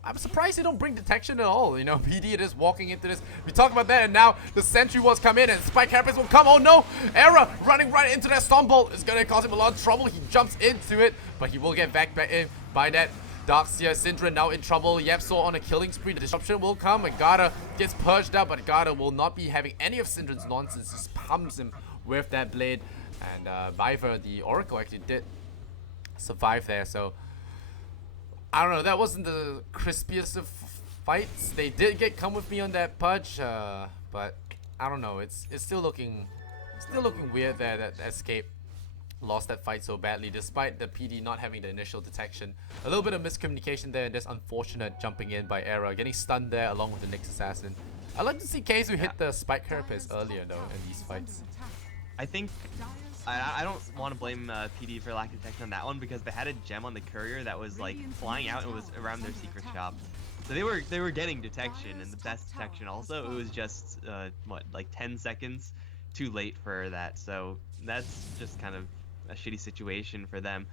I'm surprised they don't bring detection at all. PD is walking into this. We talked about that, and now the Sentry Wards come in, and Spike Carapace will come. Oh no! Era running right into that Stormbolt is going to cause him a lot of trouble. He jumps into it, but he will get back in by that. Darkseer, Syndra now in trouble. Yepso on a killing spree. The disruption will come, and Gata gets purged up, but Gata will not be having any of Syndra's nonsense. Just pumps him with that blade, and Viver, the Oracle, actually did survive there. So I don't know, that wasn't the crispiest of fights. They did get come with me on that purge, but I don't know. It's still looking weird there that Escape lost that fight so badly, despite the PD not having the initial detection. A little bit of miscommunication there, and just unfortunate jumping in by Era, getting stunned there along with the Nyx Assassin. I'd like to see Keizu hit the Spike Carapace earlier though in these fights. I think I don't want to blame PD for lack of detection on that one, because they had a gem on the courier that was like flying out and was around their secret shop. So they were getting detection, and the best detection also. It was just what, like 10 seconds too late for that. So that's just kind of a shitty situation for them.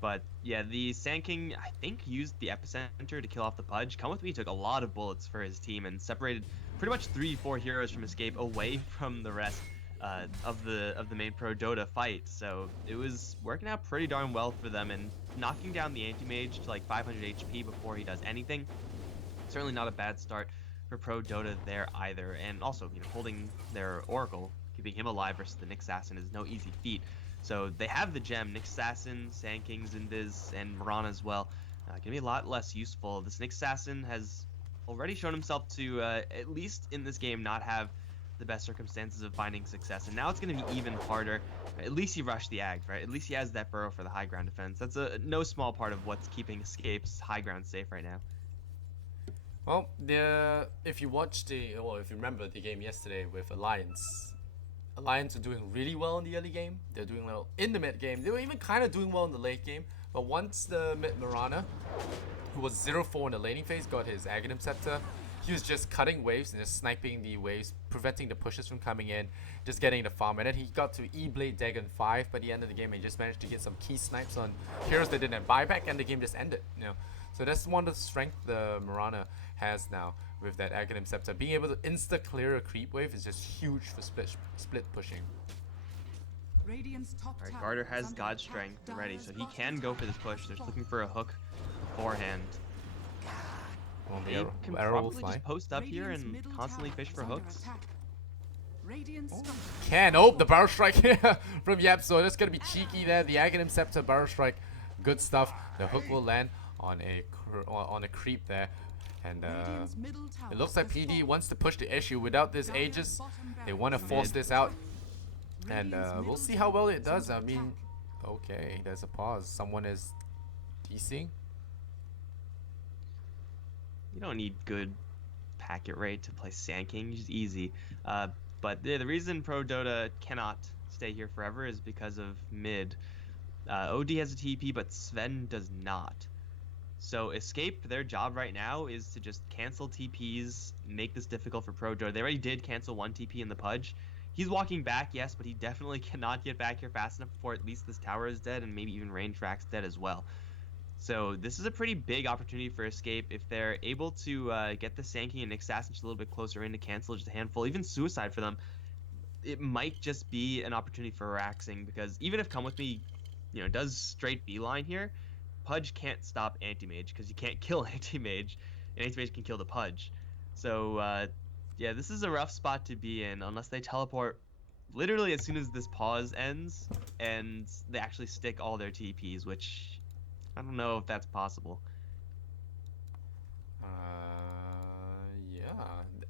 But yeah, the Sand King, I think, used the epicenter to kill off the Pudge. Come With Me took a lot of bullets for his team and separated pretty much 3-4 heroes from Escape away from the rest of the main Pro Dota fight. So it was working out pretty darn well for them, and knocking down the Anti-Mage to like 500 HP before he does anything, certainly not a bad start for Pro Dota there either. And also, holding their Oracle, keeping him alive versus the Nyx Assassin is no easy feat. So they have the gem, Nyx Assassin, Sand King, Zinviz, and Mirana as well. Gonna be a lot less useful. This Nyx Assassin has already shown himself to, at least in this game, not have the best circumstances of finding success. And now it's gonna be even harder. At least he rushed the Ags, right? At least he has that burrow for the high ground defense. That's no small part of what's keeping Escape's high ground safe right now. Well, if you remember the game yesterday with Alliance are doing really well in the early game. They're doing well in the mid game. They were even kind of doing well in the late game. But once the mid Mirana, who was 0-4 in the laning phase, got his Aghanim Scepter, he was just cutting waves and just sniping the waves, preventing the pushes from coming in, just getting the farm. And then he got to E-Blade Dagon 5 by the end of the game, and he just managed to get some key snipes on heroes that didn't have buyback, and the game just ended. So that's one of the strengths the Mirana has now with that Aghanim Scepter. Being able to insta-clear a creep wave is just huge for split pushing. Alright, Garter has God Strength ready, so he can go for this push. They're just looking for a hook beforehand. Well, They can probably just post up here and constantly fish for hooks. The Barrel Strike from Yep, so that's gonna be cheeky there. The Aghanim Scepter, Barrel Strike, good stuff. The hook will land on a creep there. And it looks like PD wants to push the issue without this Aegis. They want to force this out, and we'll see how well it does. I mean, okay, there's a pause. Someone is DCing. You don't need good packet rate to play Sand King, just easy. But the reason Pro Dota cannot stay here forever is because of mid. OD has a TP, but Sven does not. So Escape, their job right now is to just cancel TPs, make this difficult for Pro Dota. They already did cancel one TP in the Pudge. He's walking back, yes, but he definitely cannot get back here fast enough before at least this tower is dead, and maybe even range track's dead as well. So this is a pretty big opportunity for Escape. If they're able to get the Sand King and Nyx Assassin just a little bit closer in to cancel just a handful, even Suicide for them, it might just be an opportunity for Raxing, because even if Come With Me, does straight beeline here, Pudge can't stop Anti-Mage, because you can't kill Anti-Mage, and Anti-Mage can kill the Pudge. So Yeah, this is a rough spot to be in unless they teleport literally as soon as this pause ends and they actually stick all their TPs, which I don't know if that's possible. Yeah.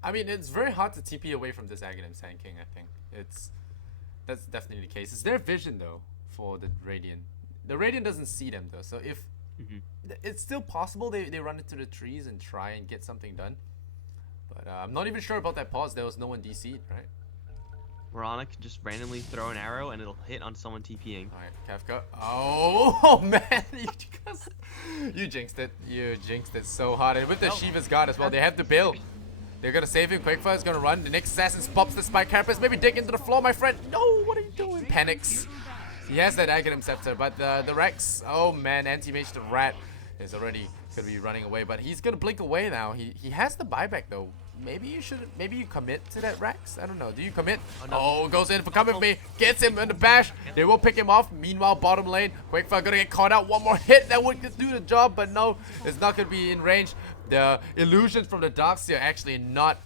I mean, it's very hard to TP away from this Aghanim Sand King, I think. That's definitely the case. It's their vision, though, for the Radiant. The Radiant doesn't see them, though, so if... It's still possible they run into the trees and try and get something done. But I'm not even sure about that pause. There was no one DC'd, right? Morana can just randomly throw an arrow and it'll hit on someone TPing. Alright, Kafka. Oh, man! You jinxed it. You jinxed it so hard. And with the Shiva's guard as well, they have to bail. They're gonna save him. Quakefire is gonna run. The next assassin pops the spike carapace. Maybe dig into the floor, my friend. No, what are you doing? Panics. He has that Aghanim Scepter, but the Rex, oh man, anti-mage the rat is already gonna be running away, but he's gonna blink away now. He has the buyback though. Maybe you commit to that Rex? I don't know. Do you commit? Oh, goes in for come with me. Gets him in the bash. They will pick him off. Meanwhile, bottom lane, Quakefire gonna get caught out. One more hit that would do the job, but no, it's not gonna be in range. The illusions from the Darkseer are actually not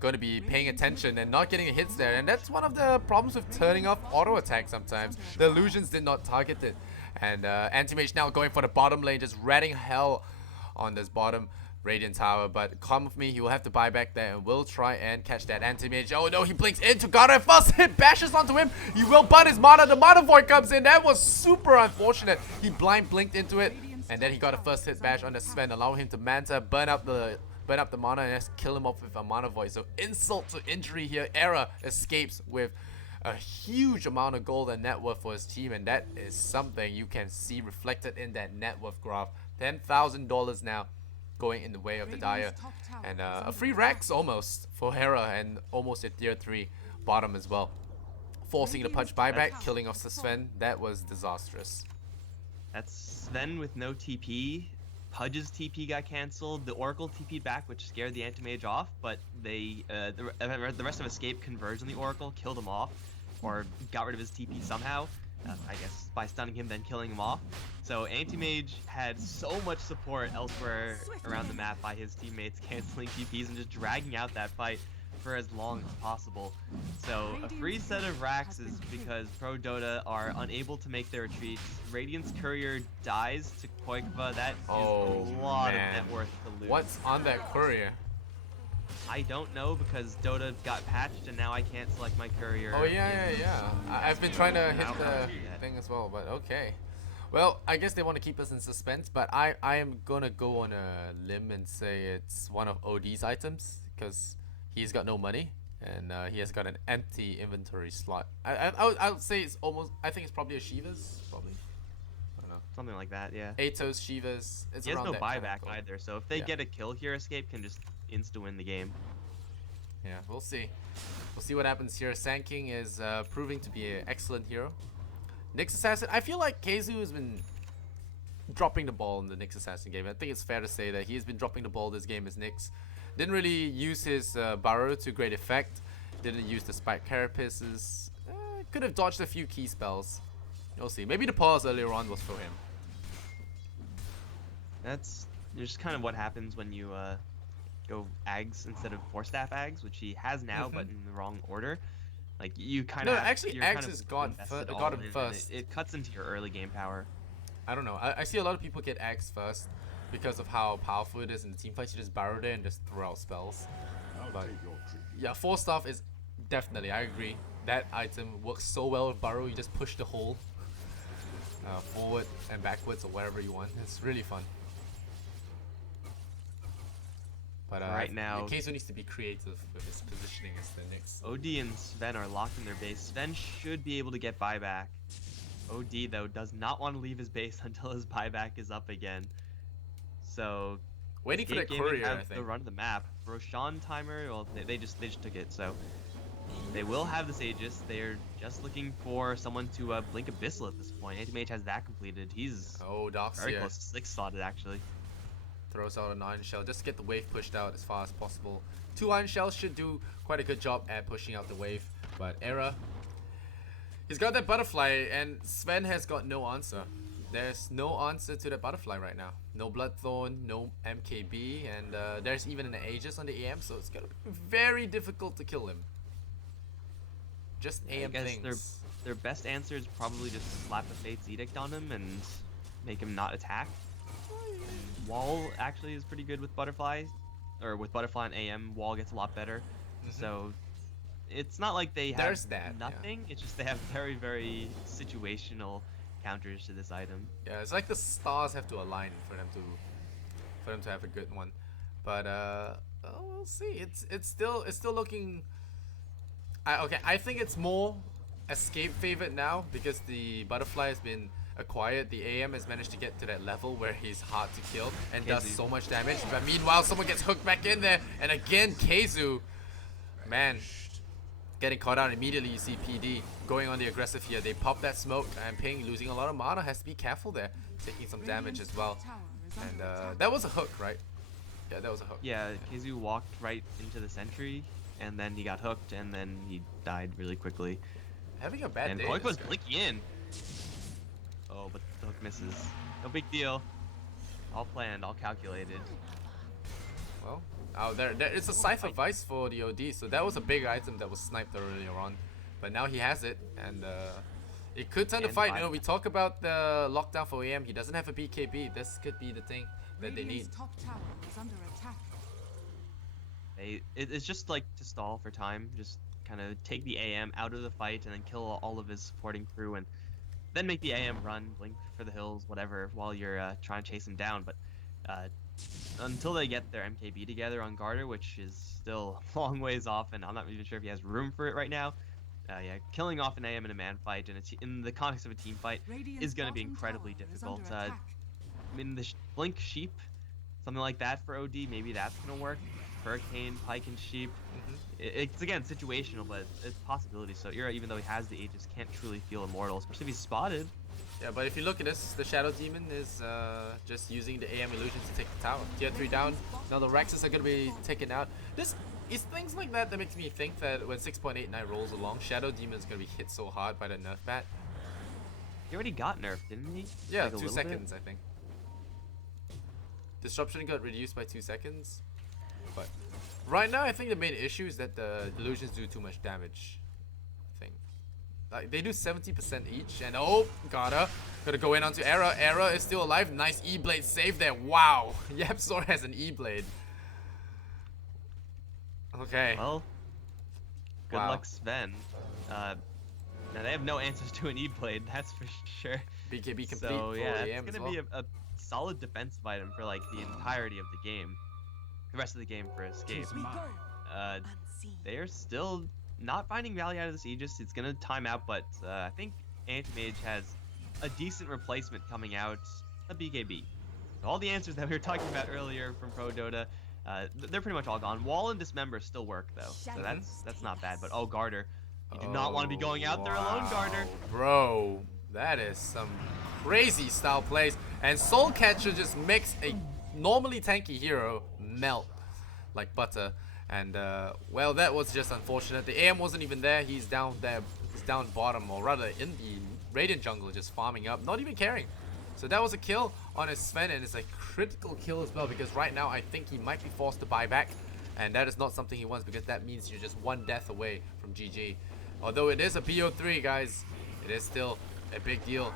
going to be paying attention and not getting hits there, and that's one of the problems with turning off auto attack sometimes. The illusions did not target it, and Anti-Mage now going for the bottom lane, just ratting hell on this bottom Radiant tower, but come with me, he will have to buy back there and will try and catch that Anti-Mage. Oh no, he blinks into Gara, first hit bashes onto him, he will butt his mana, the Mana Void comes in, that was super unfortunate. He blind blinked into it, and then he got a first hit bash on the Sven, allowing him to Manta, burn up the mana and just kill him off with a Mana Void. So insult to injury here. Era escapes with a huge amount of gold and net worth for his team, and that is something you can see reflected in that net worth graph. $10,000 now going in the way of the Dire, and a free Rex almost for Hera, and almost a tier 3 bottom as well. Forcing the punch buyback, killing off the Sven. That was disastrous. That's Sven with no TP. Pudge's TP got cancelled. The Oracle TP'd back, which scared the Anti-Mage off, but they the rest of Escape converged on the Oracle, killed him off, or got rid of his TP somehow. I guess by stunning him, then killing him off. So Anti-Mage had so much support elsewhere around the map by his teammates canceling TPs and just dragging out that fight for as long as possible. So a free set of racks is because Prodota are unable to make their retreats. Radiant's Courier dies to Koikva. That is a lot of net worth to lose. What's on that Courier? I don't know, because Dota got patched and now I can't select my Courier. Oh yeah. I've been trying to hit the thing as well, but okay. Well, I guess they want to keep us in suspense, but I am gonna go on a limb and say it's one of OD's items, because he's got no money and he has got an empty inventory slot. I would say it's almost, I think it's probably a Shiva's, probably. I don't know. Something like that, yeah. Atos, Shiva's. It's he has around no that buyback kind of either, so if they get a kill here, Escape can just insta-win the game. Yeah, we'll see. We'll see what happens here. Sand King is proving to be an excellent hero. Nyx Assassin, I feel like Keizu has been dropping the ball in the Nyx Assassin game. I think it's fair to say that he's been dropping the ball this game as Nyx. Didn't really use his Burrow to great effect. Didn't use the Spike Carapaces. Could have dodged a few key spells. You'll see. Maybe the pause earlier on was for him. That's just kind of what happens when you go Ags instead of 4-staff Ags, which he has now, but in the wrong order. Like, you kind of... No, actually, Ags has got him first. It cuts into your early game power. I don't know. I see a lot of people get Ags first because of how powerful it is in the team fights. You just barrel there and just throw out spells. But yeah, 4-staff is definitely, I agree. That item works so well with Burrow. You just push the hole forward and backwards or wherever you want. It's really fun. But right now, Keizo needs to be creative with his positioning as the next. OD and Sven are locked in their base. Sven should be able to get buyback. OD, though, does not want to leave his base until his buyback is up again. So, waiting for that Courier, I think. The run of the map. Roshan timer, well, they just took it. So they will have this Aegis. They're just looking for someone to blink Abyssal at this point. Anti-Mage has that completed. He's very close to 6-slotted, actually. Throws out an Iron Shell just to get the wave pushed out as far as possible. 2 Iron Shells should do quite a good job at pushing out the wave, but Era, he's got that butterfly and Sven has got no answer. There's no answer to that butterfly right now. No Bloodthorn, no MKB, and there's even an Aegis on the AM, so it's gonna be very difficult to kill him. Just AM I guess things. their best answer is probably just slap a Fate's Edict on him and make him not attack. Wall actually is pretty good with Butterfly, or with Butterfly and AM, Wall gets a lot better. So it's not like they have There's that, nothing, it's just they have very, very situational counters to this item. Yeah, it's like the stars have to align for them to have a good one. But we'll see. It's still looking. Okay, I think it's more escape favorite now because the butterfly has been acquired. The AM has managed to get to that level where he's hard to kill and does so much damage. But meanwhile, someone gets hooked back in there, and again, Keizu, man, getting caught out immediately. You see PD going on the aggressive here. They pop that smoke, and Ping losing a lot of mana. Has to be careful there, taking some damage as well. And that was a hook, right? Yeah, that was a hook. Yeah, Keizu walked right into the sentry, and then he got hooked, and then he died really quickly. Having a bad And day. Poik was blinking in. Oh, but the hook misses. No big deal. All planned, all calculated. Well, there it's a Scythe of Vice for the OD, so that was a big item that was sniped earlier on. But now he has it, and it could turn the fight. You know, we talk about the lockdown for AM. He doesn't have a BKB. This could be the thing that they need. Top tower is under attack. It's just like to stall for time, just kind of take the AM out of the fight and then kill all of his supporting crew, and then make the AM run, blink for the hills, whatever, while you're trying to chase him down. But until they get their MKB together on Garter, which is still a long ways off, and I'm not even sure if he has room for it right now. Yeah, killing off an AM in a man fight and in the context of a team fight is going to be incredibly difficult. I mean, the Blink Sheep, something like that for OD, maybe that's going to work. Hurricane, Pike, and Sheep. It's again situational, but it's a possibility. So Ira, even though he has the Aegis, can't truly feel immortal, especially if he's spotted. Yeah, but if you look at this, the Shadow Demon is just using the AM illusion to take the tower. Tier 3 down. Now the Rexes are going to be taken out. This is things like that that makes me think that when 6.89 rolls along, Shadow Demon is going to be hit so hard by the nerf bat. He already got nerfed, didn't he? Yeah, like 2 seconds, I think. Disruption got reduced by 2 seconds. But right now, I think the main issue is that the illusions do too much damage. Like, they do 70% each, and oh, gotta go in onto Era. Era is still alive. Nice E-Blade save there. Wow, Yapzor has an E-Blade. Okay. Well, good Wow. luck, Sven. Now they have no answers to an E-Blade, that's for sure. BKB complete So for yeah, AM it's as gonna well. be a solid defensive item for like the entirety of the game. The rest of the game for escape. They are still not finding value out of this Aegis. It's gonna time out, but I think Anti-Mage has a decent replacement coming out, a BKB. So all the answers that we were talking about earlier from Pro Dota, they're pretty much all gone. Wall and Dismember still work though, so that's not bad. But oh, Garter, you do not want to be going out there alone, Garter. Bro, that is some crazy style plays, and Soul Catcher just makes a normally tanky hero melt like butter. And well, that was just unfortunate. The AM wasn't even there. He's down there. He's down bottom, or rather in the Radiant jungle, just farming up, not even caring. So that was a kill on his Sven, and it's a critical kill as well, because right now I think he might be forced to buy back, and that is not something he wants, because that means you're just one death away from GG. Although it is a BO3, guys, it is still a big deal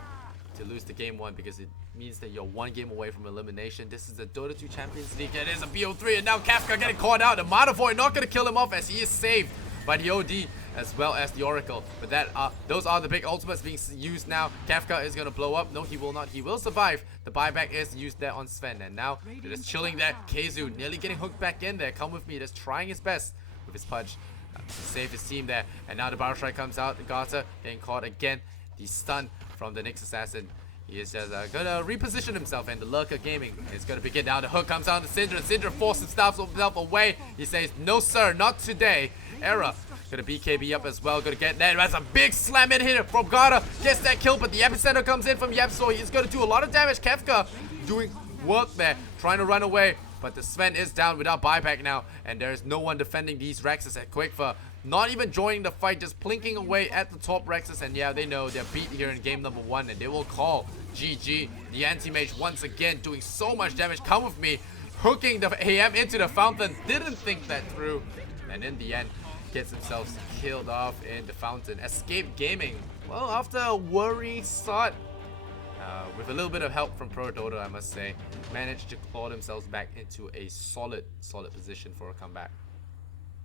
to lose the game 1, because it means that you're one game away from elimination. This is the Dota 2 Champions League. It is a BO3, and now Kafka getting caught out. The Mana Void not going to kill him off, as he is saved by the OD as well as the Oracle. But those are the big ultimates being used now. Kafka is going to blow up. No, he will not. He will survive. The buyback is used there on Sven, and now they're just chilling there. Keizu nearly getting hooked back in there. Come with me. Just trying his best with his punch to save his team there. And now the Battle Strike comes out. Garter getting caught again. The stun from the Nyx Assassin. He is just gonna reposition himself, and the Lurker Gaming is gonna begin now. The hook comes out to Syndra. Syndra forces himself away. He says, no sir, not today. Era gonna BKB up as well. Gonna get that. That's a big slam in here from Garter. Gets that kill, but the epicenter comes in from Yapzor. He's gonna do a lot of damage. Kefka doing work there, trying to run away. But the Sven is down without buyback now, and there is no one defending these Rexes at Quickfur. not even joining the fight, just plinking away at the top Rexes. And yeah, they know they're beat here in game number 1, and they will call GG. The anti-mage once again doing so much damage. Come with me, hooking the AM into the fountain. Didn't think that through, and in the end gets himself killed off in the fountain. Escape Gaming, well, after a worrying start, with a little bit of help from Prodota, I must say, managed to claw themselves back into a solid position for a comeback.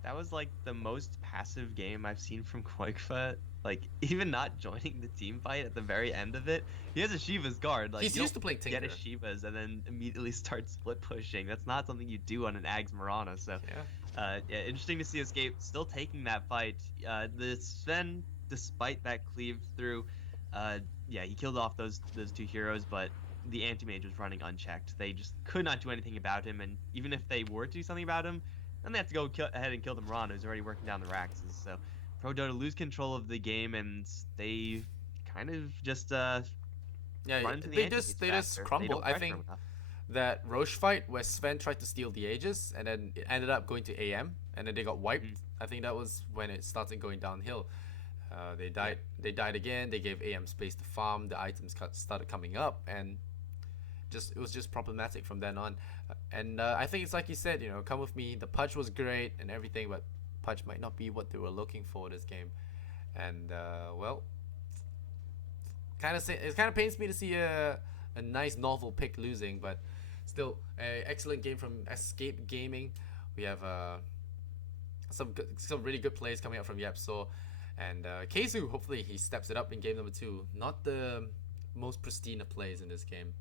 That was like the most passive game I've seen from Quakefa. Like, even not joining the team fight at the very end of it. He has a Shiva's guard. Like, He's used to playing Tinker. Get a Shiva's and then immediately start split pushing. That's not something you do on an Ags Mirana. So, yeah, interesting to see Escape still taking that fight. The Sven, despite that cleave through, yeah, he killed off those 2 heroes, but the anti-mage was running unchecked. They just could not do anything about him, and even if they were to do something about him, then they have to go ahead and kill the Mirana, who's already working down the Raxes. So Prodota lose control of the game, and they kind of just run into the they just crumble. I think that Roche fight where Sven tried to steal the Aegis and then it ended up going to AM, and then they got wiped. I think that was when it started going downhill. They died. They died again. They gave AM space to farm. The items started coming up, and it was just problematic from then on. And I think it's like you said, come with me. The Pudge was great and everything, but Pudge might not be what they were looking for this game. And well, it kind of pains me to see a nice novel pick losing, but still, an excellent game from Escape Gaming. We have some really good plays coming out from Yapso. And Keizu, hopefully he steps it up in game number 2. Not the most pristine of plays in this game.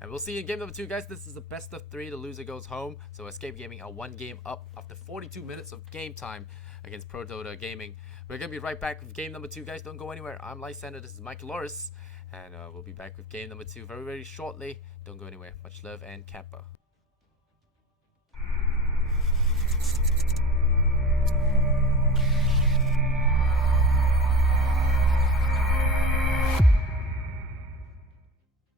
And we'll see you in game number 2, guys. This is the best of 3. The loser goes home. So Escape Gaming are 1 game up after 42 minutes of game time against Prodota Gaming. We're going to be right back with game number 2, guys. Don't go anywhere. I'm Lysander. This is Mike Loris. And we'll be back with game number 2 very, very shortly. Don't go anywhere. Much love and Kappa.